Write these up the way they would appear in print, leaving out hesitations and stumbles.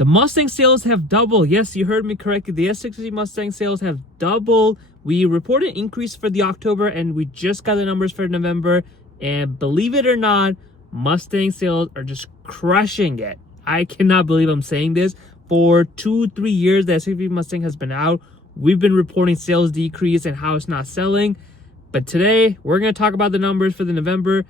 The Mustang sales have doubled. Yes, you heard me correctly. The S650 Mustang sales have doubled. We reported an increase for the October, and we just got the numbers for November. And believe it or not, Mustang sales are just crushing it. I cannot believe I'm saying this. For 2-3 years that S650 Mustang has been out, we've been reporting sales decrease and how it's not selling. But today, we're going to talk about the numbers for the November.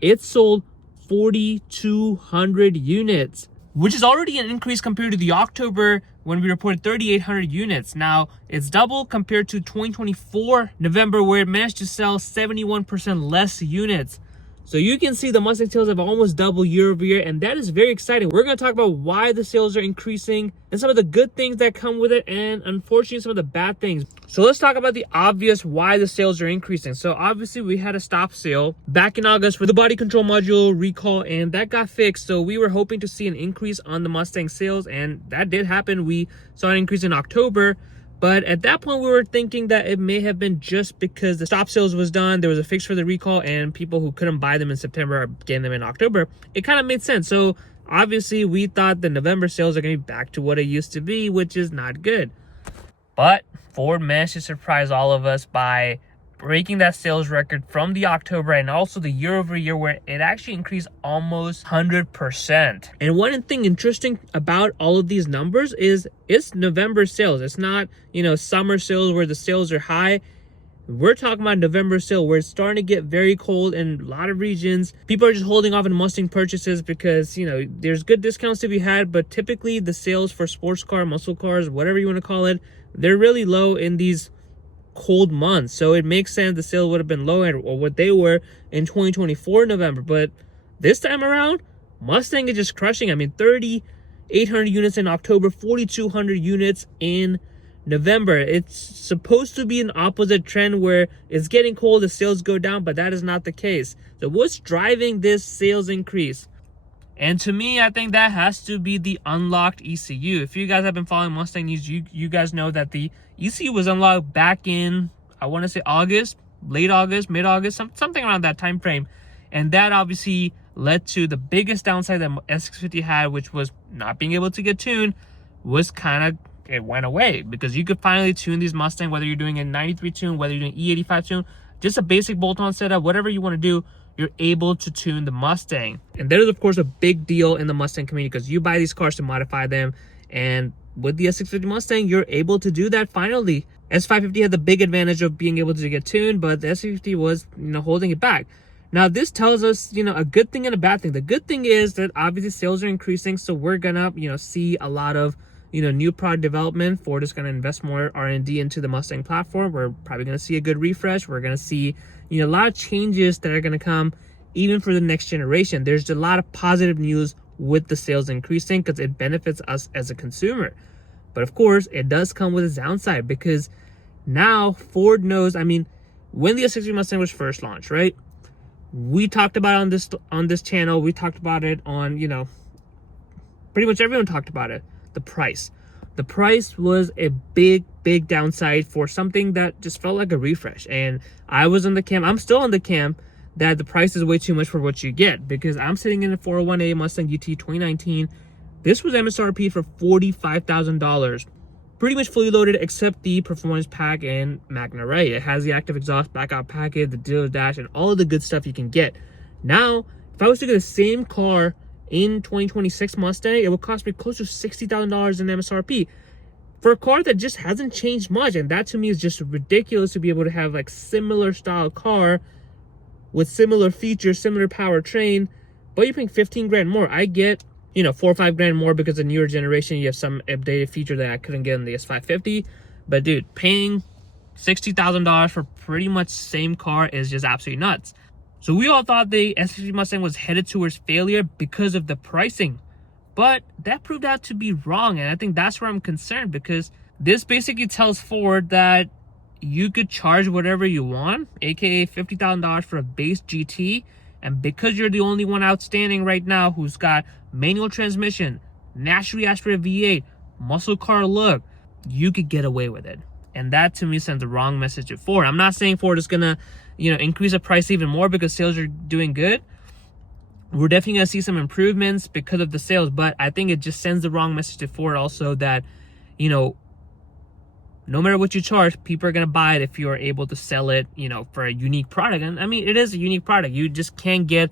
It sold 4,200 units, which is already an increase compared to the October when we reported 3,800 units. Now, it's double compared to 2024 November, where it managed to sell 71% less units. So you can see the Mustang sales have almost doubled year over year, and that is very exciting. We're going to talk about why the sales are increasing and some of the good things that come with it, and unfortunately some of the bad things. So let's talk about the obvious why the sales are increasing. So obviously we had a stop sale back in August for the body control module recall, and that got fixed. So we were hoping to see an increase on the Mustang sales, and that did happen. We saw an increase in October. But at that point, we were thinking that it may have been just because the stop sales was done, there was a fix for the recall, and people who couldn't buy them in September are getting them in October. It kind of made sense. So obviously, we thought the November sales are going to be back to what it used to be, which is not good. But Ford managed to surprise all of us by breaking that sales record from the October and also the year over year, where it actually increased almost 100%. And one thing interesting about all of these numbers is it's November sales. It's not, summer sales where the sales are high. We're talking about November sale where it's starting to get very cold in a lot of regions. People are just holding off on Mustang purchases because, there's good discounts to be had, but typically the sales for sports car, muscle cars, whatever you want to call it, they're really low in these cold months. So it makes sense the sales would have been low, or what they were in 2024 November. But this time around, Mustang is just crushing. 3,800 units in October, 4,200 units in November. It's supposed to be an opposite trend where it's getting cold, the sales go down, but that is not the case. So what's driving this sales increase? And to me, I think that has to be the unlocked ECU. If you guys have been following Mustang news, you guys know that the ECU was unlocked back in, I want to say August, late August, mid-August, something around that time frame. And that obviously led to the biggest downside that S650 had, which was not being able to get tuned, it went away. Because you could finally tune these Mustang, whether you're doing a 93 tune, whether you're doing E85 tune, just a basic bolt-on setup, whatever you want to do, you're able to tune the Mustang. And that is, of course, a big deal in the Mustang community because you buy these cars to modify them. And with the S650 Mustang, you're able to do that finally. S550 had the big advantage of being able to get tuned, but the S650 was, holding it back. Now, this tells us, a good thing and a bad thing. The good thing is that obviously sales are increasing, so we're gonna, see a lot of, new product development. Ford is gonna invest more R&D into the Mustang platform. We're probably gonna see a good refresh. We're gonna see, a lot of changes that are gonna come even for the next generation. There's a lot of positive news with the sales increasing because it benefits us as a consumer. But of course, it does come with a downside because now Ford knows, when the S650 Mustang was first launched, right? We talked about it on this channel. We talked about it on, pretty much everyone talked about it. The price. The price was a big downside for something that just felt like a refresh. And I was on the camp, I'm still on the camp, that the price is way too much for what you get, because I'm sitting in a 401A Mustang GT 2019. This was MSRP for $45,000. Pretty much fully loaded except the performance pack and Magna Ray. It has the active exhaust, blackout package, the dealer dash, and all of the good stuff you can get. Now, if I was to get the same car in 2026 Mustang, it would cost me close to $60,000 in MSRP for a car that just hasn't changed much. And that to me is just ridiculous to be able to have like similar style car with similar features, similar powertrain, but you're paying 15 grand more. I get, 4 or 5 grand more because the newer generation, you have some updated feature that I couldn't get in the S550. But dude, paying $60,000 for pretty much same car is just absolutely nuts. So we all thought the S650 Mustang was headed towards failure because of the pricing. But that proved out to be wrong. And I think that's where I'm concerned, because this basically tells Ford that you could charge whatever you want, aka $50,000 for a base GT. And because you're the only one outstanding right now who's got manual transmission, naturally aspirated V8, muscle car look, you could get away with it. And that to me sends the wrong message to Ford. I'm not saying Ford is gonna, increase the price even more because sales are doing good. we're definitely going to see some improvements because of the sales, but I think it just sends the wrong message to Ford also that, you know, no matter what you charge, people are going to buy it if you are able to sell it, you know, for a unique product. And I mean, it is a unique product. You just can't get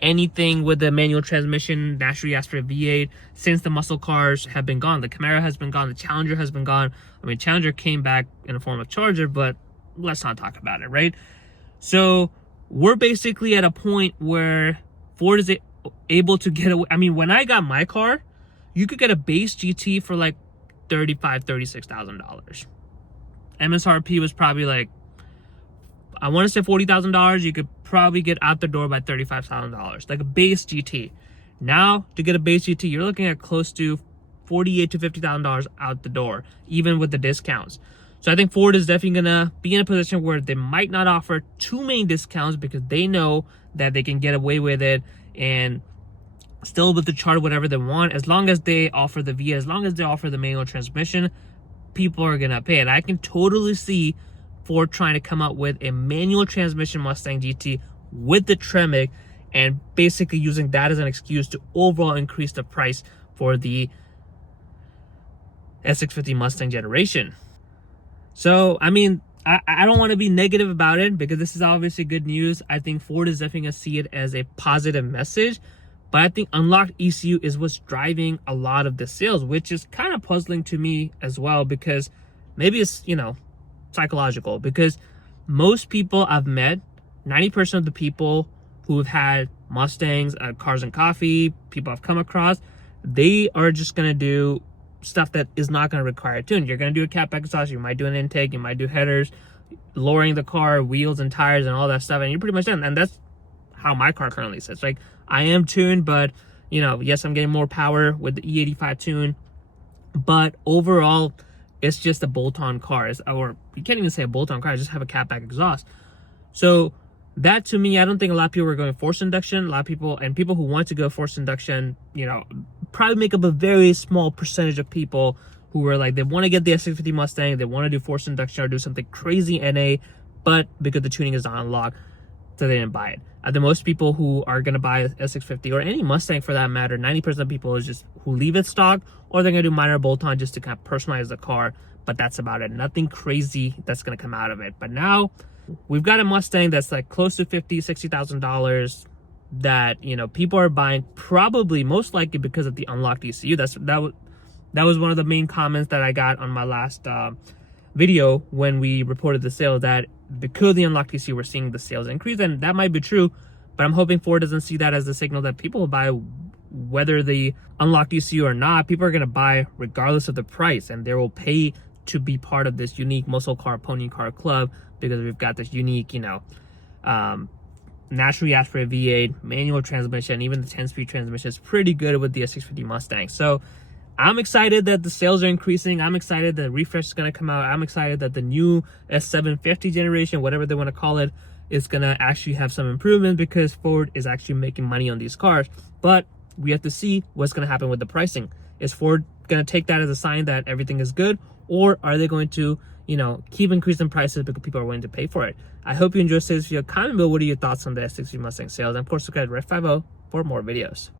anything with the manual transmission, naturally aspirated V8 since the muscle cars have been gone. The Camaro has been gone. The Challenger has been gone. I mean, Challenger came back in the form of Charger, but let's not talk about it, right? So we're basically at a point where Ford is able to get away. I mean, when I got my car, you could get a base GT for like $36,000. MSRP was probably like, I want to say $40,000. You could probably get out the door by $35,000, like a base GT. Now, to get a base GT, you're looking at close to $48,000 to $50,000 out the door, even with the discounts. So I think Ford is definitely gonna be in a position where they might not offer too many discounts because they know that they can get away with it and still able to charge whatever they want. As long as they offer the V8, as long as they offer the manual transmission, people are gonna pay it. I can totally see Ford trying to come out with a manual transmission Mustang GT with the Tremec and basically using that as an excuse to overall increase the price for the S650 Mustang generation. So, I mean, I don't want to be negative about it because this is obviously good news. I think Ford is definitely going to see it as a positive message. But I think unlocked ECU is what's driving a lot of the sales, which is kind of puzzling to me as well because maybe it's, you know, psychological. Because most people I've met, 90% of the people who have had Mustangs, Cars and Coffee, people I've come across, they are just going to do stuff that is not going to require a tune. You're going to do a catback exhaust, you might do an intake, you might do headers, lowering the car, wheels and tires and all that stuff, and you're pretty much done. And that's how my car currently sits. Like, I am tuned, but, you know, yes, I'm getting more power with the E85 tune, but overall, it's just a bolt-on car. Or you can't even say a bolt-on car, I just have a catback exhaust. So that, to me, I don't think a lot of people are going forced induction. A lot of people, and people who want to go forced induction, you know, probably make up a very small percentage of people who are like, they want to get the S650 Mustang, they want to do forced induction or do something crazy NA, but because the tuning is not unlocked, so they didn't buy it. The most people who are going to buy a S650 or any Mustang for that matter, 90% of people is just who leave it stock, or they're going to do minor bolt-on just to kind of personalize the car, but that's about it. Nothing crazy that's going to come out of it. But now we've got a Mustang that's like close to $50,000, $60,000 that, you know, people are buying probably most likely because of the unlocked ECU. That was one of the main comments that I got on my last video when we reported the sale, that because of the unlocked ECU, we're seeing the sales increase, and that might be true, but I'm hoping Ford doesn't see that as a signal that people will buy whether the unlocked ECU or not. People are going to buy regardless of the price, and they will pay to be part of this unique muscle car, pony car club, because we've got this unique, you know, naturally aspirated V8, manual transmission, even the 10-speed transmission is pretty good with the S650 Mustang. So I'm excited that the sales are increasing. I'm excited that the refresh is going to come out. I'm excited that the new S750 generation, whatever they want to call it, is going to actually have some improvement because Ford is actually making money on these cars. But we have to see what's going to happen with the pricing. Is Ford going to take that as a sign that everything is good, or are they going to, you know, keep increasing prices because people are willing to pay for it? I hope you enjoyed today's video. Comment below what are your thoughts on the S650 Mustang sales, and of course, subscribe to Red 50 for more videos.